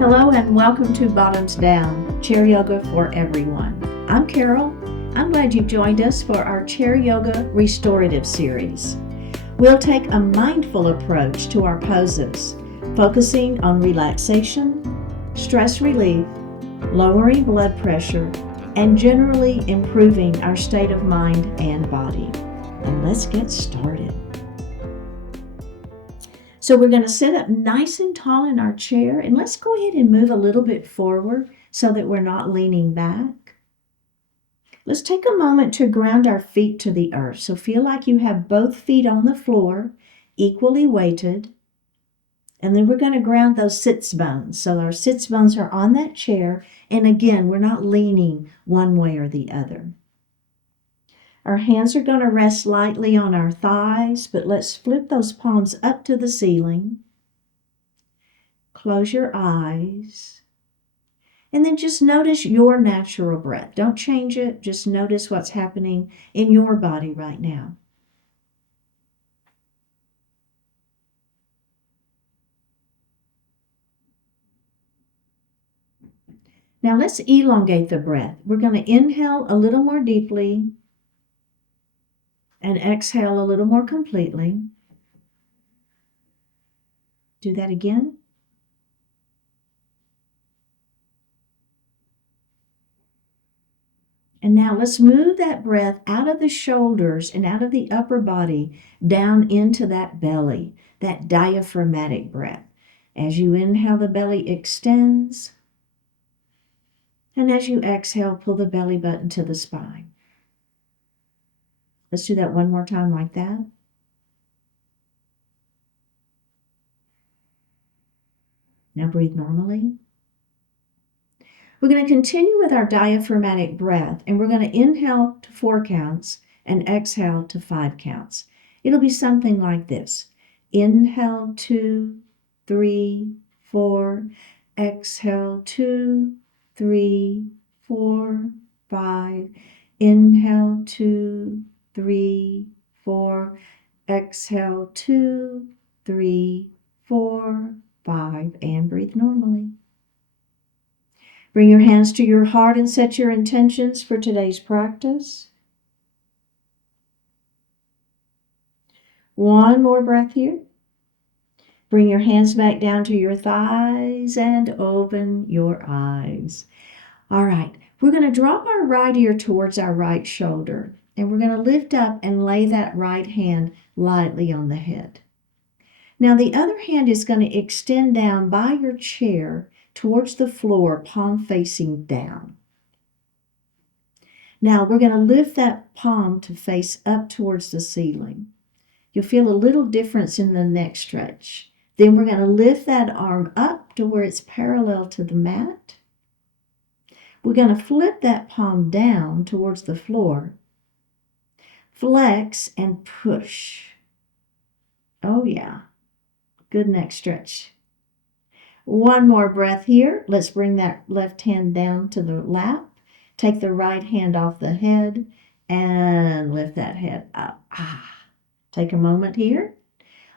Hello and welcome to Bottoms Down, Chair Yoga for Everyone. I'm Carol. I'm glad you've joined us for our Chair Yoga Restorative series. We'll take a mindful approach to our poses, focusing on relaxation, stress relief, lowering blood pressure, and generally improving our state of mind and body. And let's get started. So we're going to sit up nice and tall in our chair, and let's go ahead and move a little bit forward so that we're not leaning back. Let's take a moment to ground our feet to the earth. So feel like you have both feet on the floor, equally weighted. And then we're going to ground those sits bones. So our sits bones are on that chair, and again, we're not leaning one way or the other. Our hands are going to rest lightly on our thighs, but let's flip those palms up to the ceiling. Close your eyes. And then just notice your natural breath. Don't change it. Just notice what's happening in your body right now. Now let's elongate the breath. We're going to inhale a little more deeply and exhale a little more completely. Do that again. And now let's move that breath out of the shoulders and out of the upper body down into that belly, that diaphragmatic breath. As you inhale, the belly extends. And as you exhale, pull the belly button to the spine. Let's do that one more time like that. Now breathe normally. We're going to continue with our diaphragmatic breath, and we're going to inhale to 4 counts and exhale to 5 counts. It'll be something like this. Inhale 2, 3, 4. Exhale 2, 3, 4, 5. Inhale 2, 3, 4. Exhale 2, 3, 4, 5. And breathe normally. Bring your hands to your heart and set your intentions for today's practice. One more breath here. Bring your hands back down to your thighs and open your eyes. All right, we're going to drop our right ear towards our right shoulder, and we're going to lift up and lay that right hand lightly on the head. Now the other hand is going to extend down by your chair towards the floor, palm facing down. Now we're going to lift that palm to face up towards the ceiling. You'll feel a little difference in the neck stretch. Then we're going to lift that arm up to where it's parallel to the mat. We're going to flip that palm down towards the floor. Flex and push. Oh yeah, good neck stretch. One more breath here. Let's bring that left hand down to the lap. Take the right hand off the head and lift that head up. Take a moment here.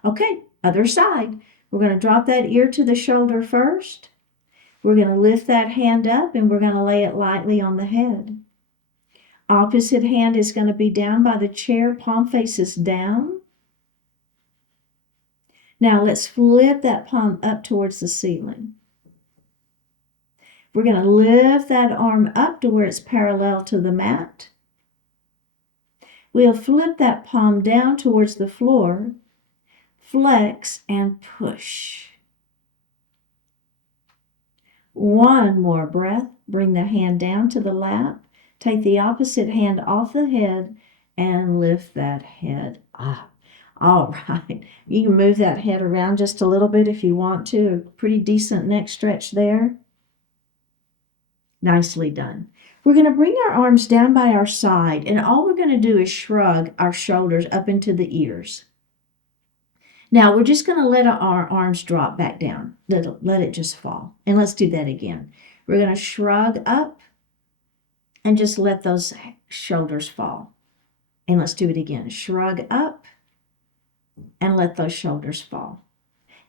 Okay, other side. We're going to drop that ear to the shoulder first. We're going to lift that hand up and we're going to lay it lightly on the head. Opposite hand is going to be down by the chair, palm faces down. Now let's flip that palm up towards the ceiling. We're going to lift that arm up to where it's parallel to the mat. We'll flip that palm down towards the floor, flex and push. One more breath. Bring the hand down to the lap. Take the opposite hand off the head and lift that head up. All right, you can move that head around just a little bit if you want to. A pretty decent neck stretch there. Nicely done. We're going to bring our arms down by our side, and all we're going to do is shrug our shoulders up into the ears. Now we're just going to let our arms drop back down. Let it just fall. And let's do that again. We're going to shrug up and just let those shoulders fall. And let's do it again. Shrug up and let those shoulders fall.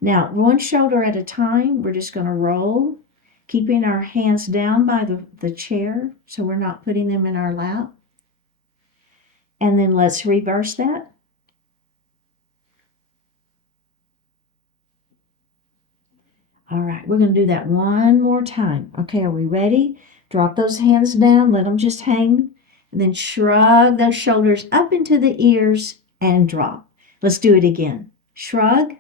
Now, one shoulder at a time, we're just going to roll keeping our hands down by the chair so we're not putting them in our lap. And then let's reverse that. All right, we're going to do that one more time. Okay, are we ready? Drop those hands down, let them just hang, and then shrug those shoulders up into the ears and drop. Let's do it again. Shrug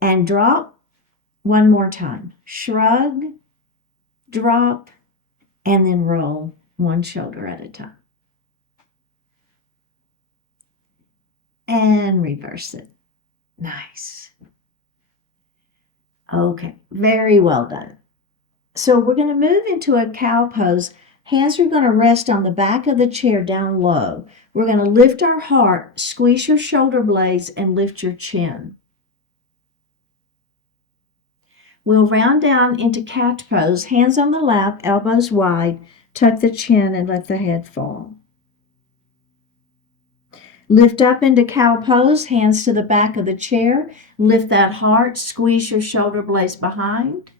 and drop. One more time. Shrug, drop, and then roll one shoulder at a time. And reverse it. Nice. Okay, very well done. So we're going to move into a cow pose. Hands are going to rest on the back of the chair down low. We're going to lift our heart, squeeze your shoulder blades, and lift your chin. We'll round down into cat pose, hands on the lap, elbows wide, tuck the chin and let the head fall. Lift up into cow pose, hands to the back of the chair. Lift that heart, squeeze your shoulder blades behind.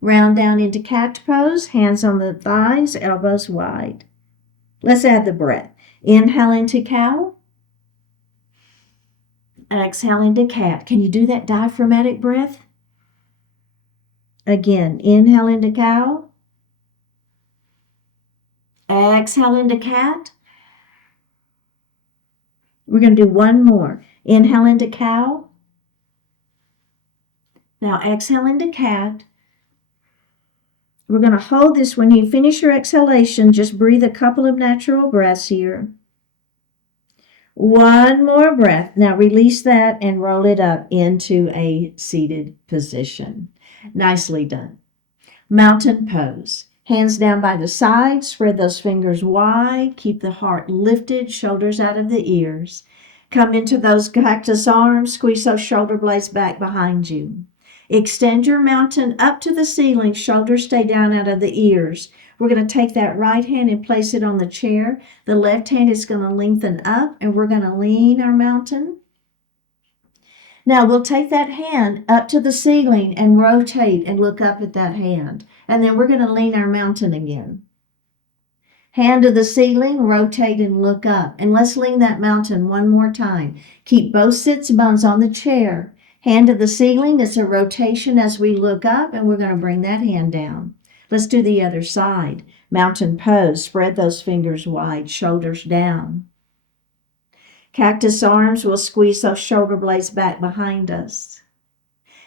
Round down into cat pose, hands on the thighs, elbows wide. Let's add the breath. Inhale into cow. Exhale into cat. Can you do that diaphragmatic breath? Again, inhale into cow. Exhale into cat. We're going to do one more. Inhale into cow. Now exhale into cat. We're going to hold this. When you finish your exhalation, just breathe a couple of natural breaths here. One more breath. Now release that and roll it up into a seated position. Nicely done. Mountain pose. Hands down by the side, spread those fingers wide, keep the heart lifted, shoulders out of the ears. Come into those cactus arms, squeeze those shoulder blades back behind you. Extend your mountain up to the ceiling, shoulders stay down out of the ears. We're going to take that right hand and place it on the chair. The left hand is going to lengthen up, and we're going to lean our mountain. Now we'll take that hand up to the ceiling and rotate and look up at that hand. And then we're going to lean our mountain again. Hand to the ceiling, rotate and look up. And let's lean that mountain one more time. Keep both sits bones on the chair. Hand to the ceiling, it's a rotation as we look up, and we're going to bring that hand down. Let's do the other side. Mountain pose, spread those fingers wide, shoulders down. Cactus arms, we'll squeeze those shoulder blades back behind us.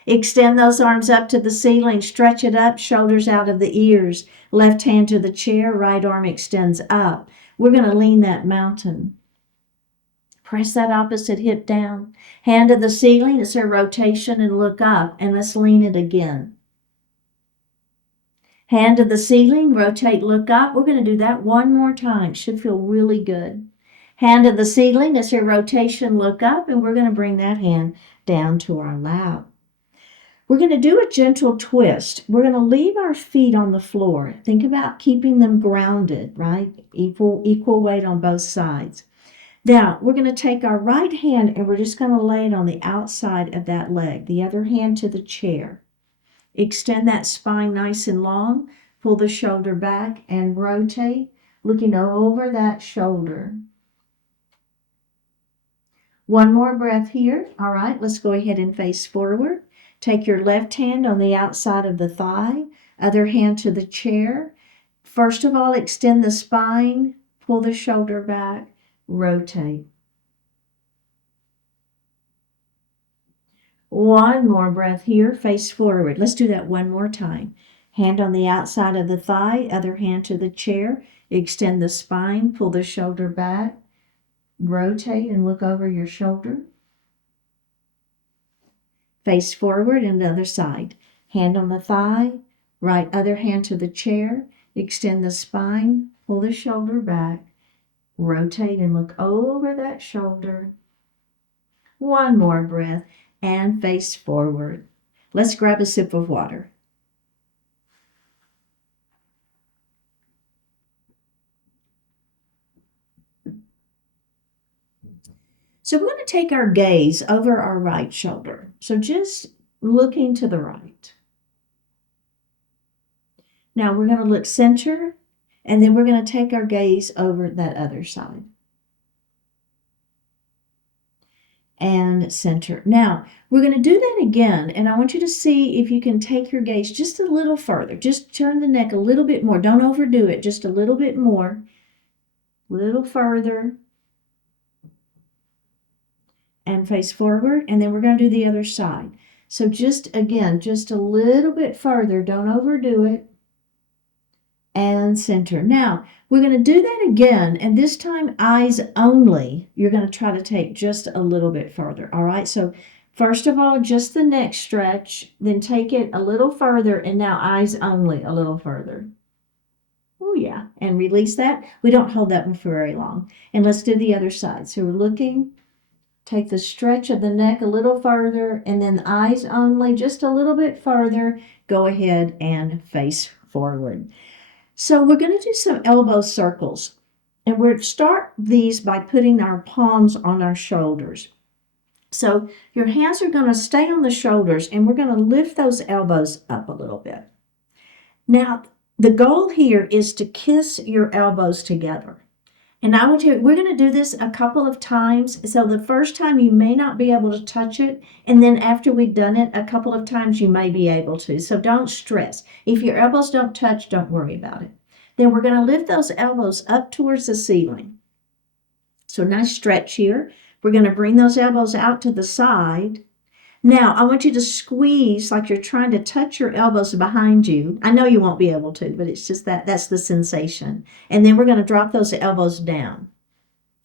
Extend those arms up to the ceiling, stretch it up, shoulders out of the ears. Left hand to the chair, right arm extends up. We're going to lean that mountain. Press that opposite hip down. Hand to the ceiling, it's a rotation and look up, and let's lean it again. Hand to the ceiling, rotate, look up. We're going to do that one more time. Should feel really good. Hand to the ceiling, it's a rotation, look up, and we're going to bring that hand down to our lap. We're going to do a gentle twist. We're going to leave our feet on the floor. Think about keeping them grounded, right? Equal weight on both sides. Now, we're going to take our right hand and we're just going to lay it on the outside of that leg. The other hand to the chair. Extend that spine nice and long. Pull the shoulder back and rotate, looking over that shoulder. One more breath here. All right, let's go ahead and face forward. Take your left hand on the outside of the thigh, other hand to the chair. First of all, extend the spine, pull the shoulder back, rotate. One more breath here, face forward. Let's do that one more time. Hand on the outside of the thigh, other hand to the chair. Extend the spine, pull the shoulder back, rotate and look over your shoulder. Face forward and the other side. Hand on the thigh, right other hand to the chair. Extend the spine, pull the shoulder back, rotate and look over that shoulder. One more breath and face forward. Let's grab a sip of water. So we're going to take our gaze over our right shoulder. So just looking to the right. Now we're going to look center, and then we're going to take our gaze over that other side. And center. Now, we're going to do that again, and I want you to see if you can take your gaze just a little further. Just turn the neck a little bit more. Don't overdo it, just a little bit more. A little further. And face forward, and then we're going to do the other side. So just, again, just a little bit further. Don't overdo it. And center. Now, we're going to do that again, and this time eyes only. You're going to try to take just a little bit further, all right? So first of all, just the neck stretch, then take it a little further, and now eyes only a little further. Oh, yeah, and release that. We don't hold that one for very long. And let's do the other side. So we're looking, take the stretch of the neck a little further, and then eyes only just a little bit further. Go ahead and face forward. So we're going to do some elbow circles, and we'll start these by putting our palms on our shoulders. So your hands are going to stay on the shoulders, and we're going to lift those elbows up a little bit. Now, the goal here is to kiss your elbows together. And we're going to do this a couple of times. So the first time you may not be able to touch it. And then after we've done it a couple of times, you may be able to. So don't stress. If your elbows don't touch, don't worry about it. Then we're going to lift those elbows up towards the ceiling. So nice stretch here. We're going to bring those elbows out to the side. Now, I want you to squeeze like you're trying to touch your elbows behind you. I know you won't be able to, but it's just that's the sensation. And then we're going to drop those elbows down.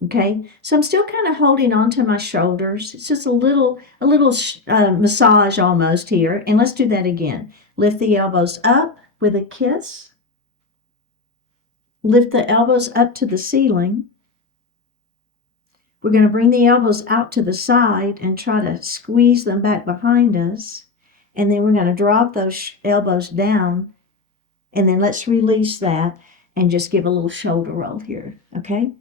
Okay? So I'm still kind of holding on to my shoulders. It's just a little massage almost here. And let's do that again. Lift the elbows up with a kiss. Lift the elbows up to the ceiling. We're going to bring the elbows out to the side and try to squeeze them back behind us. And then we're going to drop those elbows down. And then let's release that and just give a little shoulder roll here. Okay?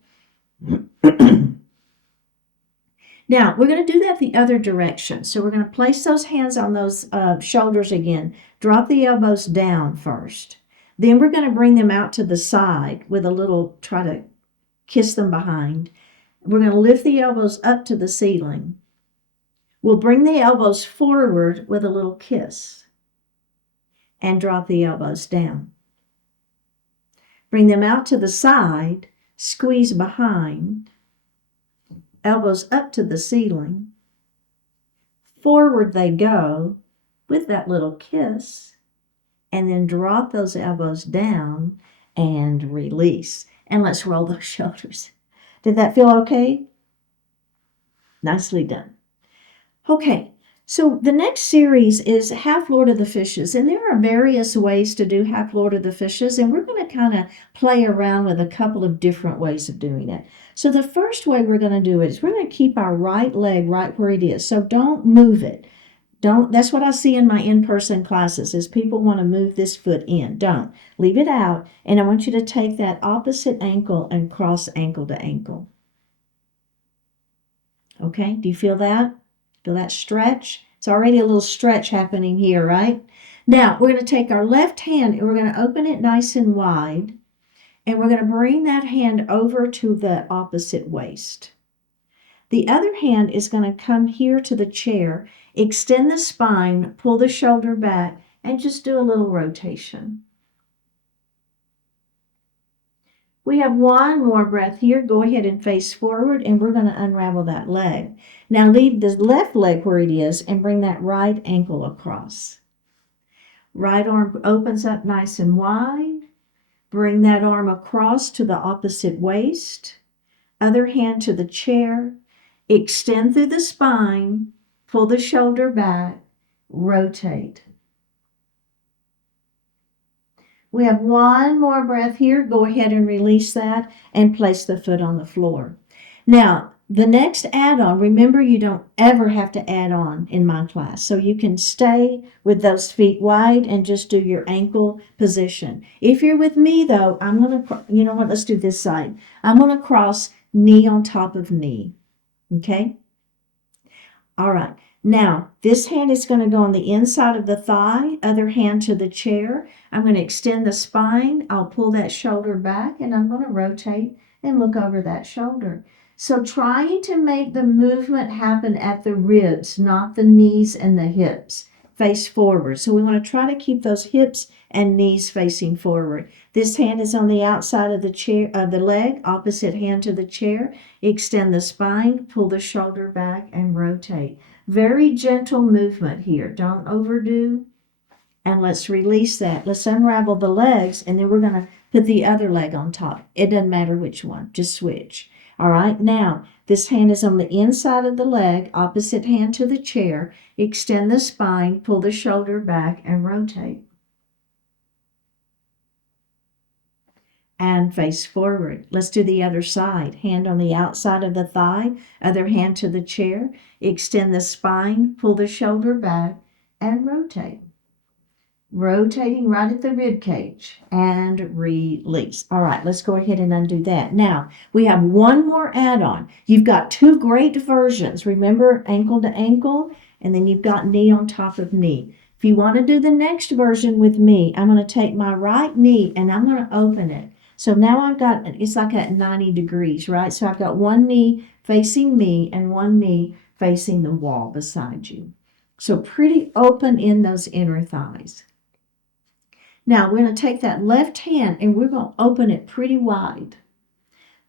Now, we're going to do that the other direction. So we're going to place those hands on those shoulders again. Drop the elbows down first. Then we're going to bring them out to the side with a little, try to kiss them behind. We're going to lift the elbows up to the ceiling. We'll bring the elbows forward with a little kiss and drop the elbows down. Bring them out to the side, squeeze behind, elbows up to the ceiling. Forward they go with that little kiss, and then drop those elbows down and release. And let's roll those shoulders. Did that feel okay? Nicely done. Okay, so the next series is Half Lord of the Fishes, and there are various ways to do Half Lord of the Fishes, and we're going to kind of play around with a couple of different ways of doing it. So the first way we're going to do it is we're going to keep our right leg right where it is, so don't move it. That's what I see in my in-person classes is people want to move this foot in. Don't. Leave it out. And I want you to take that opposite ankle and cross ankle to ankle. Okay, do you feel that? Feel that stretch? It's already a little stretch happening here, right? Now, we're going to take our left hand and we're going to open it nice and wide. And we're going to bring that hand over to the opposite waist. The other hand is going to come here to the chair, extend the spine, pull the shoulder back, and just do a little rotation. We have one more breath here. Go ahead and face forward, and we're going to unravel that leg. Now leave the left leg where it is and bring that right ankle across. Right arm opens up nice and wide. Bring that arm across to the opposite waist. Other hand to the chair. Extend through the spine, pull the shoulder back, rotate. We have one more breath here. Go ahead and release that and place the foot on the floor. Now, the next add-on, remember you don't ever have to add on in my class. So you can stay with those feet wide and just do your ankle position. If you're with me though, I'm going to, you know what, let's do this side. I'm going to cross knee on top of knee. Okay? All right. Now, this hand is going to go on the inside of the thigh, other hand to the chair. I'm going to extend the spine. I'll pull that shoulder back, and I'm going to rotate and look over that shoulder. So trying to make the movement happen at the ribs, not the knees and the hips. Face forward. So we want to try to keep those hips and knees facing forward. This hand is on the outside of the chair, the leg, opposite hand to the chair. Extend the spine, pull the shoulder back, and rotate. Very gentle movement here. Don't overdo. And let's release that. Let's unravel the legs, and then we're going to put the other leg on top. It doesn't matter which one. Just switch. All right. Now, this hand is on the inside of the leg, opposite hand to the chair. Extend the spine, pull the shoulder back, and rotate. And face forward. Let's do the other side. Hand on the outside of the thigh, other hand to the chair. Extend the spine, pull the shoulder back, and rotate. Rotating right at the rib cage, and release. All right, let's go ahead and undo that. Now, we have one more add-on. You've got two great versions. Remember, ankle to ankle, and then you've got knee on top of knee. If you want to do the next version with me, I'm going to take my right knee and I'm going to open it. So now I've got, it's like at 90 degrees, right? So I've got one knee facing me and one knee facing the wall beside you. So pretty open in those inner thighs. Now we're going to take that left hand and we're going to open it pretty wide.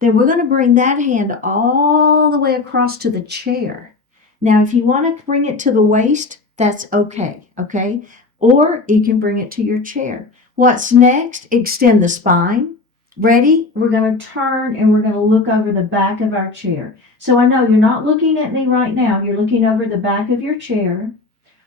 Then we're going to bring that hand all the way across to the chair. Now if you want to bring it to the waist, that's okay, okay? Or you can bring it to your chair. What's next? Extend the spine. Ready? We're going to turn and we're going to look over the back of our chair. So I know you're not looking at me right now. You're looking over the back of your chair.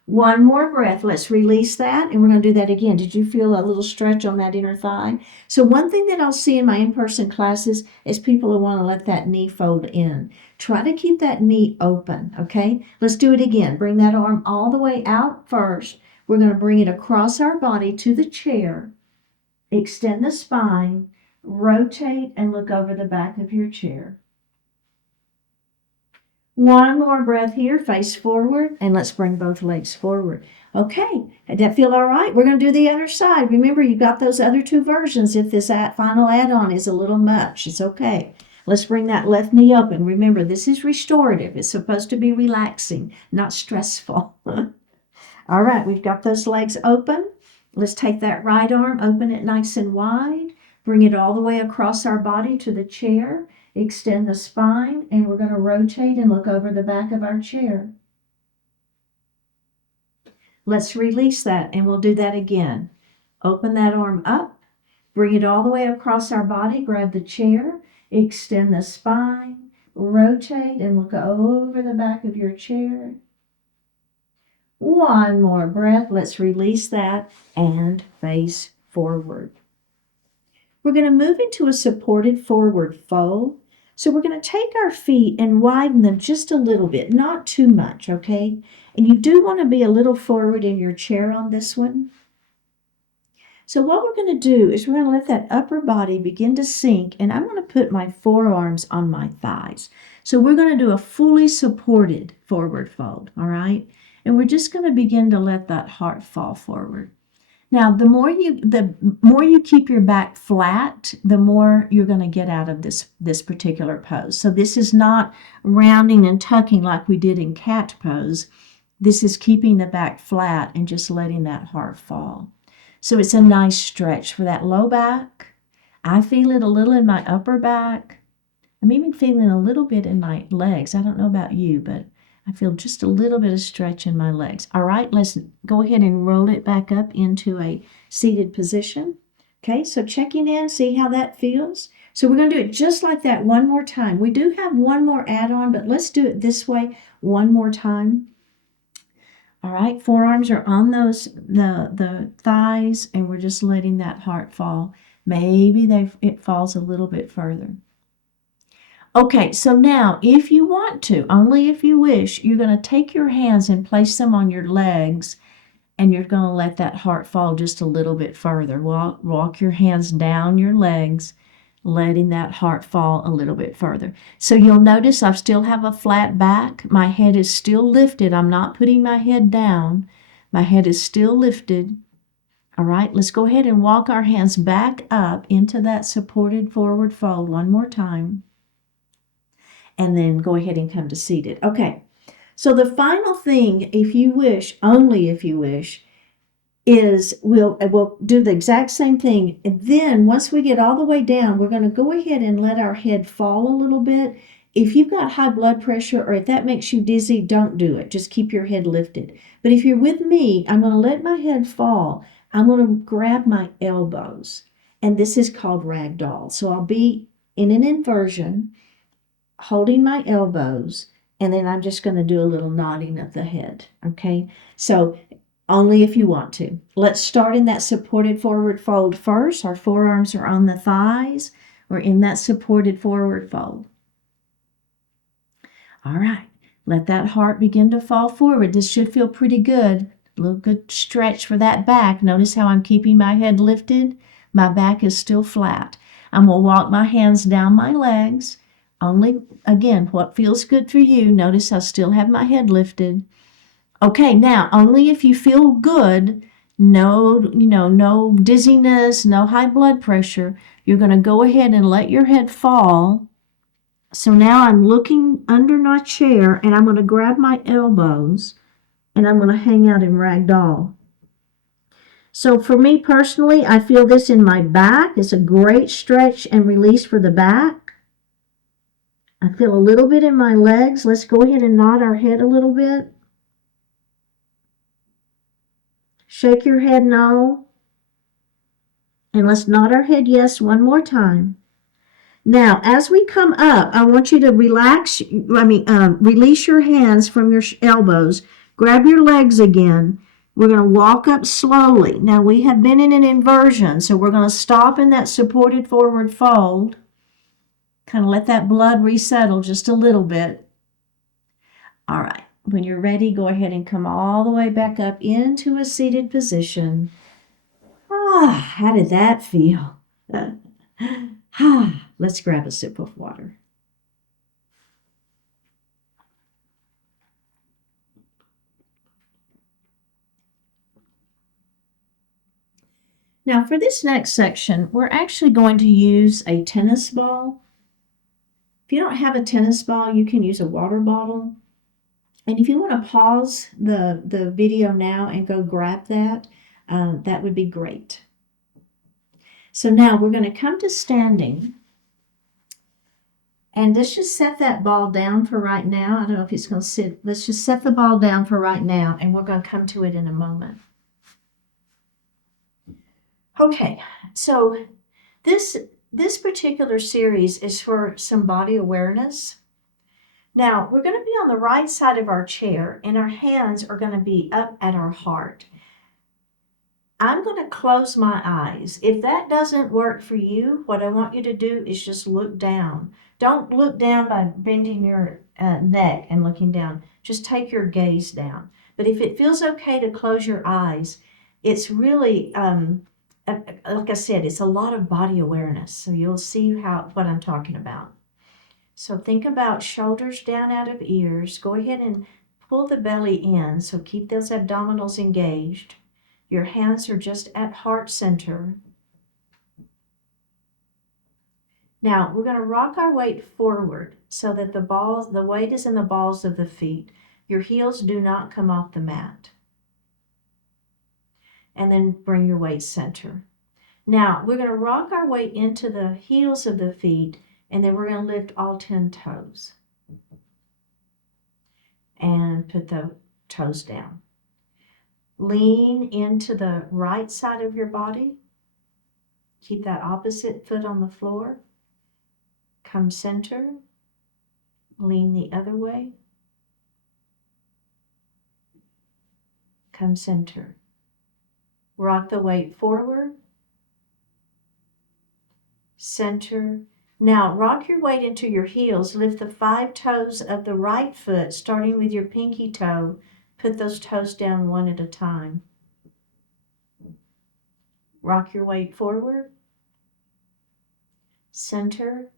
One more breath. Let's release that, and we're going to do that again. Did you feel a little stretch on that inner thigh? So one thing that I'll see in my in-person classes is people who want to let that knee fold in. Try to keep that knee open, okay? Let's do it again. Bring that arm all the way out first. We're going to bring it across our body to the chair. Extend the spine. Rotate and look over the back of your chair. One more breath here, face forward, and let's bring both legs forward. Okay, did that feel all right? We're going to do the other side. Remember, you've got those other two versions. If this final add-on is a little much, it's okay. Let's bring that left knee open. Remember, this is restorative. It's supposed to be relaxing, not stressful. All right, we've got those legs open. Let's take that right arm, open it nice and wide. Bring it all the way across our body to the chair. Extend the spine, and we're going to rotate and look over the back of our chair. Let's release that, and we'll do that again. Open that arm up. Bring it all the way across our body. Grab the chair. Extend the spine. Rotate and look over the back of your chair. One more breath. Let's release that and face forward. We're going to move into a supported forward fold. So we're going to take our feet and widen them just a little bit, not too much, okay? And you do want to be a little forward in your chair on this one. So what we're going to do is we're going to let that upper body begin to sink, and I'm going to put my forearms on my thighs. So we're going to do a fully supported forward fold, all right? And we're just going to begin to let that heart fall forward. Now, the more you keep your back flat, the more you're going to get out of this particular pose. So this is not rounding and tucking like we did in cat pose. This is keeping the back flat and just letting that heart fall. So it's a nice stretch for that low back. I feel it a little in my upper back. I'm even feeling a little bit in my legs. I don't know about you, but I feel just a little bit of stretch in my legs. All right, let's go ahead and roll it back up into a seated position. Okay, so checking in, see how that feels. So we're going to do it just like that one more time. We do have one more add-on, but let's do it this way one more time. All right, forearms are on the thighs, and we're just letting that heart fall. Maybe it falls a little bit further. Okay, so now if you want to, only if you wish, you're going to take your hands and place them on your legs, and you're going to let that heart fall just a little bit further. Walk your hands down your legs, letting that heart fall a little bit further. So you'll notice I still have a flat back. My head is still lifted. I'm not putting my head down. My head is still lifted. All right, let's go ahead and walk our hands back up into that supported forward fold one more time. And then go ahead and come to seated. Okay, so the final thing, if you wish, only if you wish, is we'll do the exact same thing. And then once we get all the way down, we're going to go ahead and let our head fall a little bit. If you've got high blood pressure or if that makes you dizzy, don't do it. Just keep your head lifted. But if you're with me, I'm going to let my head fall. I'm going to grab my elbows. And this is called ragdoll. So I'll be in an inversion, holding my elbows, and then I'm just going to do a little nodding of the head. Okay? So only if you want to. Let's start in that supported forward fold first. Our forearms are on the thighs. We're in that supported forward fold. All right. Let that heart begin to fall forward. This should feel pretty good. A little good stretch for that back. Notice how I'm keeping my head lifted. My back is still flat. I'm going to walk my hands down my legs. Only, again, what feels good for you. Notice I still have my head lifted. Okay, now, only if you feel good, no dizziness, no high blood pressure, you're going to go ahead and let your head fall. So now I'm looking under my chair, and I'm going to grab my elbows, and I'm going to hang out in ragdoll. So for me personally, I feel this in my back. It's a great stretch and release for the back. I feel a little bit in my legs. Let's go ahead and nod our head a little bit. Shake your head no. And let's nod our head yes one more time. Now, as we come up, I want you to release your hands from your elbows. Grab your legs again. We're going to walk up slowly. Now, we have been in an inversion, so we're going to stop in that supported forward fold. Kind of let that blood resettle just a little bit. All right. When you're ready, go ahead and come all the way back up into a seated position. How did that feel? Let's grab a sip of water. Now for this next section, we're actually going to use a tennis ball. If you don't have a tennis ball, you can use a water bottle. And if you want to pause the video now and go grab that, that would be great. So now we're going to come to standing. And let's just set that ball down for right now. I don't know if it's going to sit. Let's just set the ball down for right now, and we're going to come to it in a moment. Okay, so this particular series is for some body awareness. Now, we're going to be on the right side of our chair, and our hands are going to be up at our heart. I'm going to close my eyes. If that doesn't work for you, what I want you to do is just look down. Don't look down by bending your neck and looking down. Just take your gaze down. But if it feels okay to close your eyes, it's really, like I said, it's a lot of body awareness. So you'll see what I'm talking about. So think about shoulders down out of ears. Go ahead and pull the belly in. So keep those abdominals engaged. Your hands are just at heart center. Now we're going to rock our weight forward so that the weight is in the balls of the feet. Your heels do not come off the mat. And then bring your weight center. Now we're going to rock our weight into the heels of the feet, and then we're going to lift all 10 toes. And put the toes down. Lean into the right side of your body. Keep that opposite foot on the floor. Come center. Lean the other way. Come center. Rock the weight forward. Center. Now rock your weight into your heels. Lift the 5 toes of the right foot, starting with your pinky toe. Put those toes down one at a time. Rock your weight forward. center.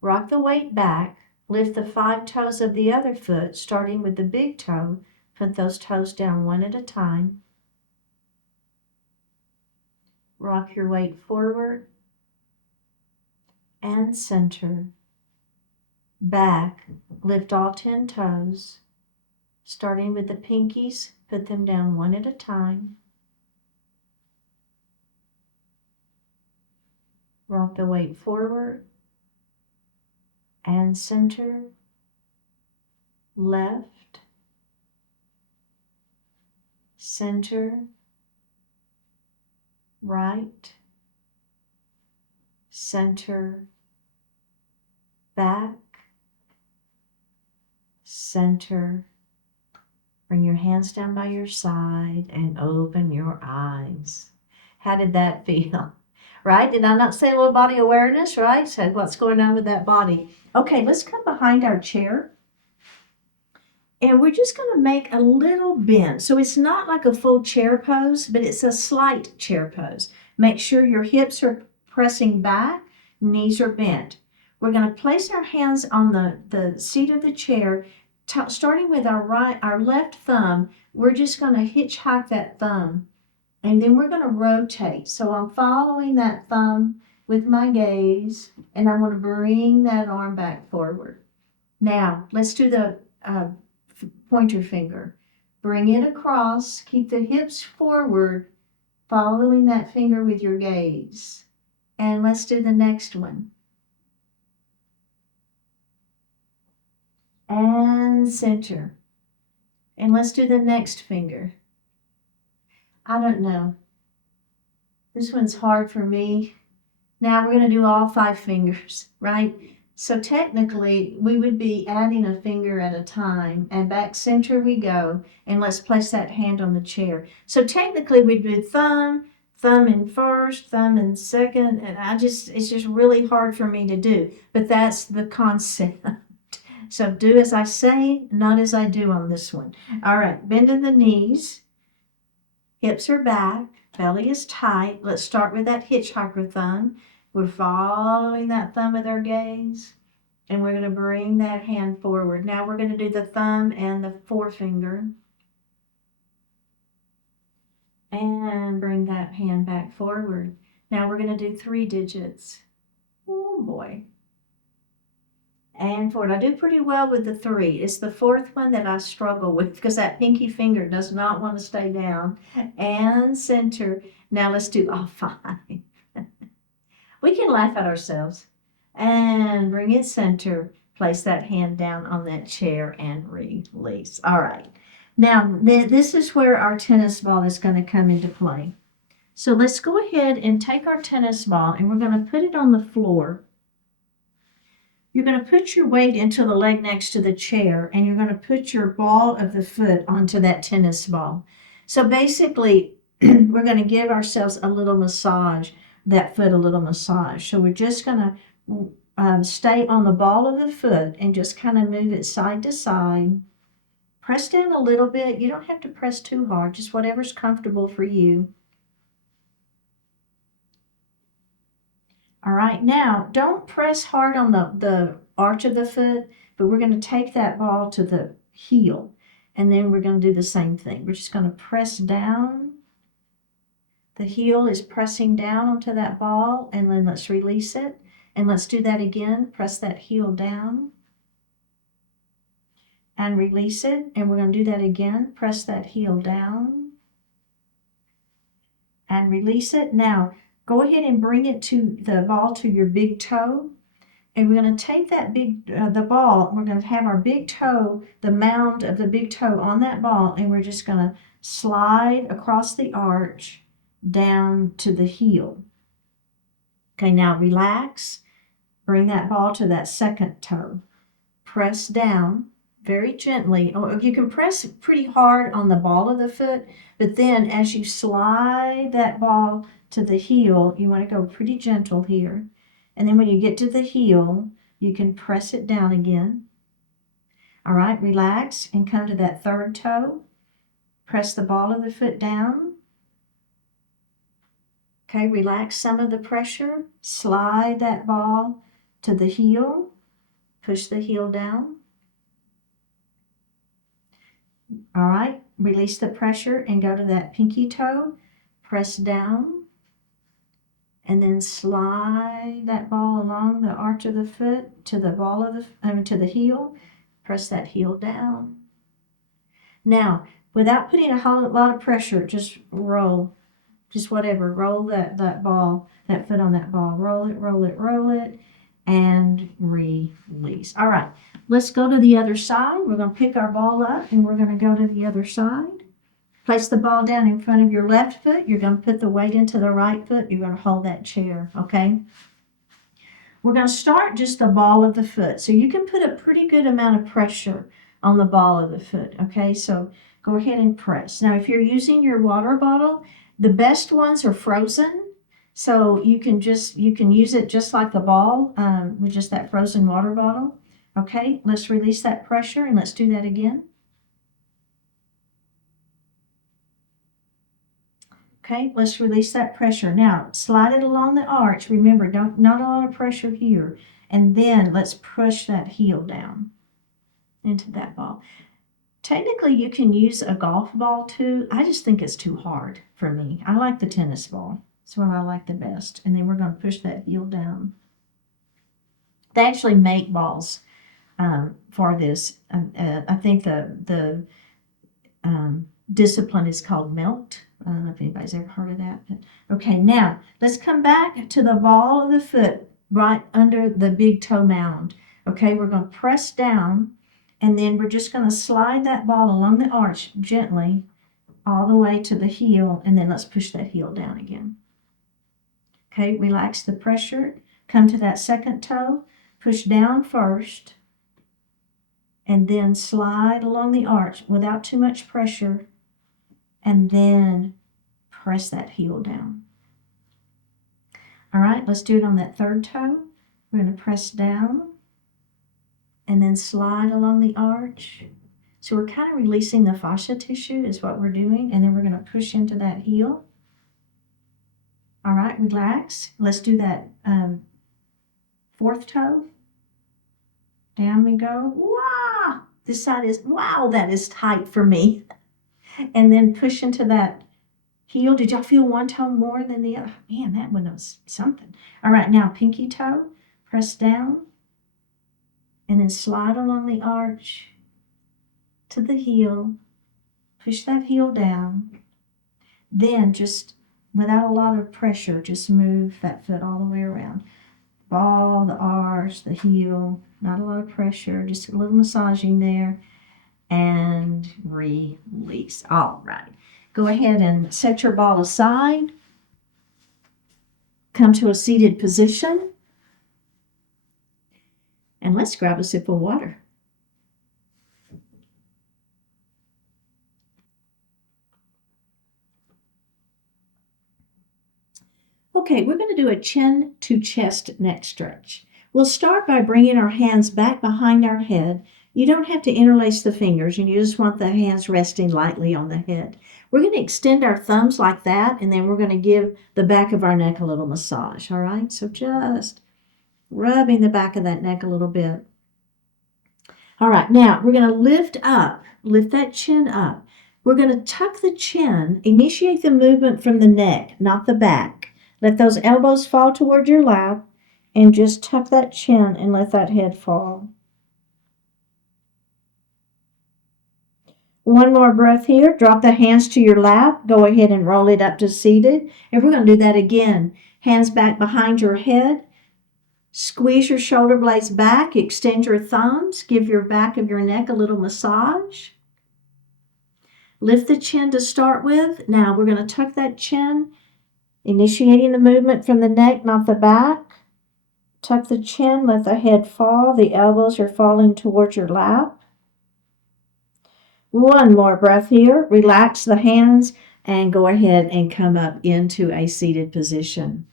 Rock the weight back. Lift the 5 toes of the other foot, starting with the big toe. Put those toes down one at a time. Rock your weight forward and center. Back. Lift all 10 toes. Starting with the pinkies, put them down one at a time. Rock the weight forward and center. Left, center, right, center, back, center. Bring your hands down by your side and open your eyes. How did that feel? Right? Did I not say a little body awareness, right? Said what's going on with that body. Okay, let's come behind our chair. And we're just going to make a little bend. So it's not like a full chair pose, but it's a slight chair pose. Make sure your hips are pressing back, knees are bent. We're going to place our hands on the seat of the chair, starting with our left thumb. We're just going to hitchhike that thumb, and then we're going to rotate. So I'm following that thumb with my gaze, and I want to bring that arm back forward. Now, let's do the pointer finger. Bring it across. Keep the hips forward, following that finger with your gaze. And let's do the next one. And center. And let's do the next finger. I don't know. This one's hard for me. Now we're going to do all 5 fingers, right? So technically, we would be adding a finger at a time, and back center we go, and let's place that hand on the chair. So technically, we'd do thumb in first, thumb in second, and it's just really hard for me to do, but that's the concept. So do as I say, not as I do on this one. All right, bending the knees, hips are back, belly is tight. Let's start with that hitchhiker thumb. We're following that thumb with our gaze, and we're going to bring that hand forward. Now we're going to do the thumb and the forefinger, and bring that hand back forward. Now we're going to do 3 digits. Oh boy. And forward. I do pretty well with the 3. It's the 4th one that I struggle with because that pinky finger does not want to stay down. And center. Now let's do all 5. We can laugh at ourselves. And bring it center. Place that hand down on that chair and release. All right. Now, this is where our tennis ball is going to come into play. So let's go ahead and take our tennis ball, and we're going to put it on the floor. You're going to put your weight into the leg next to the chair, and you're going to put your ball of the foot onto that tennis ball. So basically, we're going to give ourselves a little massage, that foot a little massage. So we're just going to stay on the ball of the foot and just kind of move it side to side. Press down a little bit. You don't have to press too hard, just whatever's comfortable for you. All right, now don't press hard on the arch of the foot, but we're going to take that ball to the heel, and then we're going to do the same thing. We're just going to press down. The heel is pressing down onto that ball, and then let's release it. And let's do that again. Press that heel down and release it. And we're going to do that again. Press that heel down and release it. Now, go ahead and bring it to the ball to your big toe. And we're going to take that the ball, we're going to have our big toe, the mound of the big toe on that ball, and we're just going to slide across the arch down to the heel. Okay, now relax. Bring that ball to that second toe. Press down very gently. Or you can press pretty hard on the ball of the foot, but then as you slide that ball to the heel, you want to go pretty gentle here. And then when you get to the heel, you can press it down again. All right, relax and come to that third toe. Press the ball of the foot down. Okay, relax some of the pressure. Slide that ball to the heel. Push the heel down. All right, release the pressure and go to that pinky toe. Press down. And then slide that ball along the arch of the foot to the ball of to the heel. Press that heel down. Now, without putting a whole lot of pressure, just roll. Just whatever, roll that ball, that foot on that ball. Roll it, roll it, roll it, and release. All right, let's go to the other side. We're going to pick our ball up, and we're going to go to the other side. Place the ball down in front of your left foot. You're going to put the weight into the right foot. You're going to hold that chair, okay? We're going to start just the ball of the foot. So you can put a pretty good amount of pressure on the ball of the foot, okay? So go ahead and press. Now, if you're using your water bottle, the best ones are frozen, so you can use it just like the ball with just that frozen water bottle. Okay, let's release that pressure and let's do that again. Okay, let's release that pressure. Now, slide it along the arch. Remember, not a lot of pressure here. And then let's push that heel down into that ball. Technically, you can use a golf ball too. I just think it's too hard for me. I like the tennis ball. That's what I like the best. And then we're going to push that heel down. They actually make balls for this. I think the discipline is called melt. I don't know if anybody's ever heard of that. But, okay, now let's come back to the ball of the foot right under the big toe mound. Okay, we're going to press down. And then we're just going to slide that ball along the arch gently all the way to the heel. And then let's push that heel down again. Okay, relax the pressure. Come to that second toe. Push down first. And then slide along the arch without too much pressure. And then press that heel down. All right, let's do it on that third toe. We're going to press down. And then slide along the arch. So we're kind of releasing the fascia tissue is what we're doing. And then we're going to push into that heel. All right, relax. Let's do that fourth toe. Down we go. Wow! This side is, wow, that is tight for me. And then push into that heel. Did y'all feel one toe more than the other? Man, that one was something. All right, now pinky toe. Press down. And then slide along the arch to the heel. Push that heel down. Then just without a lot of pressure, just move that foot all the way around. Ball, the arch, the heel. Not a lot of pressure, just a little massaging there. And release. All right. Go ahead and set your ball aside. Come to a seated position. And let's grab a sip of water. Okay, we're going to do a chin to chest neck stretch. We'll start by bringing our hands back behind our head. You don't have to interlace the fingers, and you just want the hands resting lightly on the head. We're going to extend our thumbs like that, and then we're going to give the back of our neck a little massage, all right? So just rubbing the back of that neck a little bit. All right, now we're going to lift that chin up. We're going to tuck the chin, initiate the movement from the neck, not the back. Let those elbows fall toward your lap and just tuck that chin and let that head fall. One more breath here. Drop the hands to your lap. Go ahead and roll it up to seated. And we're going to do that again. Hands back behind your head. Squeeze your shoulder blades back. Extend your thumbs. Give your back of your neck a little massage. Lift the chin to start with. Now we're going to tuck that chin, initiating the movement from the neck, not the back. Tuck the chin. Let the head fall. The elbows are falling towards your lap. One more breath here. Relax the hands and go ahead and come up into a seated position.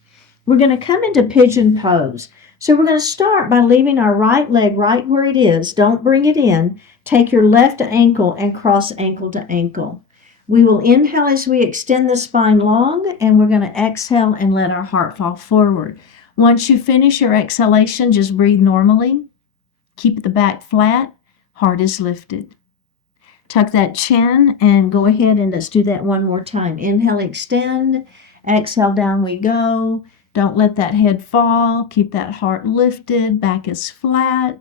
We're going to come into pigeon pose. So we're going to start by leaving our right leg right where it is. Don't bring it in. Take your left ankle and cross ankle to ankle. We will inhale as we extend the spine long, and we're going to exhale and let our heart fall forward. Once you finish your exhalation, just breathe normally. Keep the back flat, heart is lifted. Tuck that chin and go ahead and let's do that one more time. Inhale, extend. Exhale, down we go. Don't let that head fall. Keep that heart lifted. Back is flat.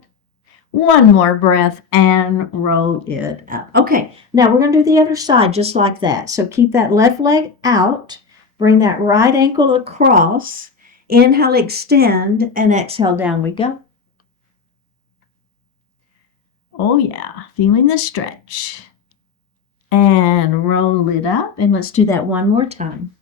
One more breath and roll it up. Okay, now we're going to do the other side just like that. So keep that left leg out. Bring that right ankle across. Inhale, extend, and exhale, down we go. Oh yeah, feeling the stretch. And roll it up, and let's do that one more time.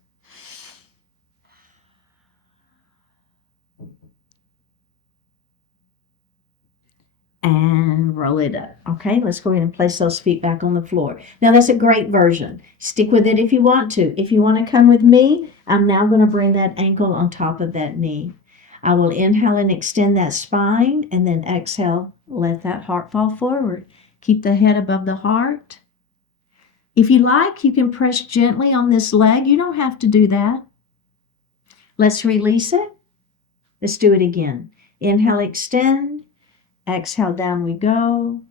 And roll it up. Okay, let's go ahead and place those feet back on the floor. Now that's a great version. Stick with it if you want to. If you want to come with me, I'm now going to bring that ankle on top of that knee. I will inhale and extend that spine, and then exhale, let that heart fall forward. Keep the head above the heart. If you like, you can press gently on this leg. You don't have to do that. Let's release it. Let's do it again. Inhale, extend. Exhale, down we go.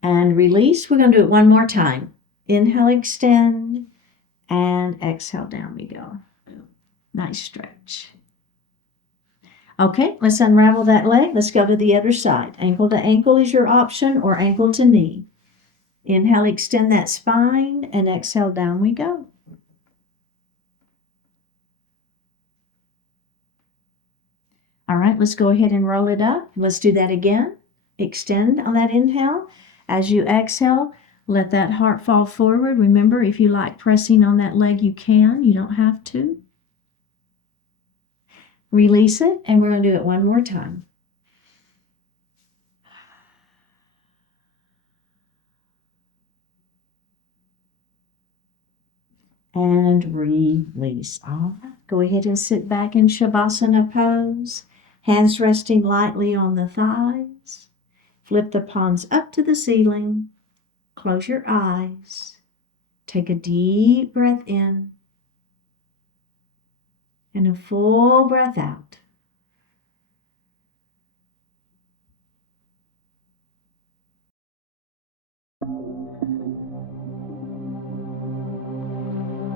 And release. We're going to do it one more time. Inhale, extend. And exhale, down we go. Nice stretch. Okay, let's unravel that leg. Let's go to the other side. Ankle to ankle is your option, or ankle to knee. Inhale, extend that spine, and exhale, down we go. All right, let's go ahead and roll it up. Let's do that again. Extend on that inhale. As you exhale, let that heart fall forward. Remember, if you like pressing on that leg, you can. You don't have to. Release it, and we're going to do it one more time. And release. All right, go ahead and sit back in Shavasana pose. Hands resting lightly on the thighs. Flip the palms up to the ceiling. Close your eyes. Take a deep breath in and a full breath out.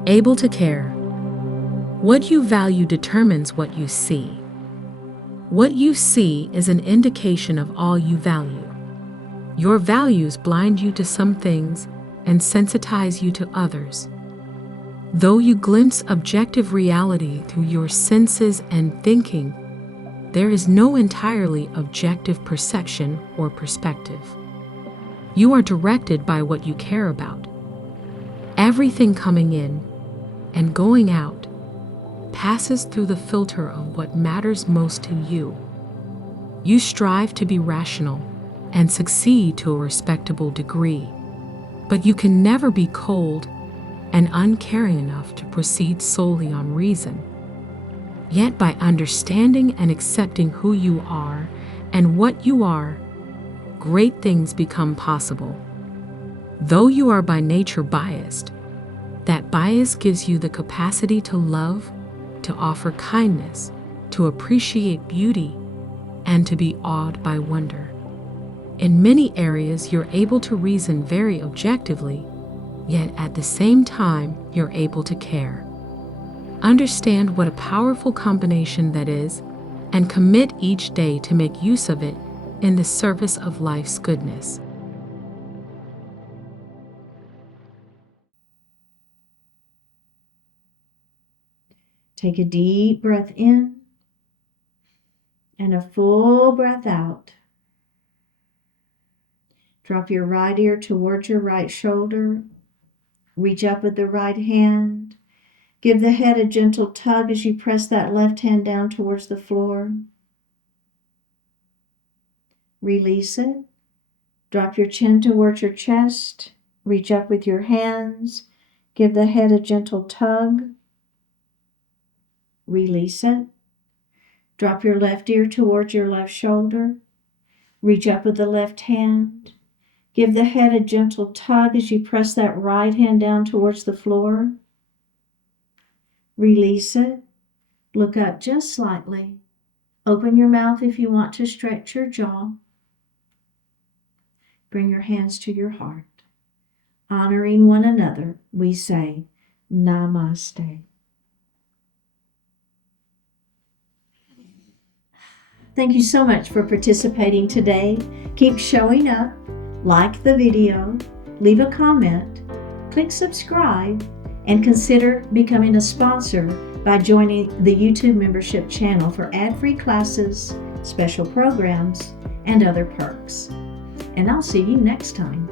Able to care. What you value determines what you see. What you see is an indication of all you value. Your values blind you to some things and sensitize you to others. Though you glimpse objective reality through your senses and thinking, there is no entirely objective perception or perspective. You are directed by what you care about. Everything coming in and going out passes through the filter of what matters most to you. You strive to be rational and succeed to a respectable degree, but you can never be cold and uncaring enough to proceed solely on reason. Yet by understanding and accepting who you are and what you are, great things become possible. Though you are by nature biased, that bias gives you the capacity to love, to offer kindness, to appreciate beauty, and to be awed by wonder. In many areas, you're able to reason very objectively, yet at the same time, you're able to care. Understand what a powerful combination that is, and commit each day to make use of it in the service of life's goodness. Take a deep breath in and a full breath out. Drop your right ear towards your right shoulder. Reach up with the right hand. Give the head a gentle tug as you press that left hand down towards the floor. Release it. Drop your chin towards your chest. Reach up with your hands. Give the head a gentle tug. Release it. Drop your left ear towards your left shoulder. Reach up with the left hand. Give the head a gentle tug as you press that right hand down towards the floor. Release it. Look up just slightly. Open your mouth if you want to stretch your jaw. Bring your hands to your heart. Honoring one another, we say, Namaste. Thank you so much for participating today. Keep showing up, like the video, leave a comment, click subscribe, and consider becoming a sponsor by joining the YouTube membership channel for ad-free classes, special programs, and other perks. And I'll see you next time.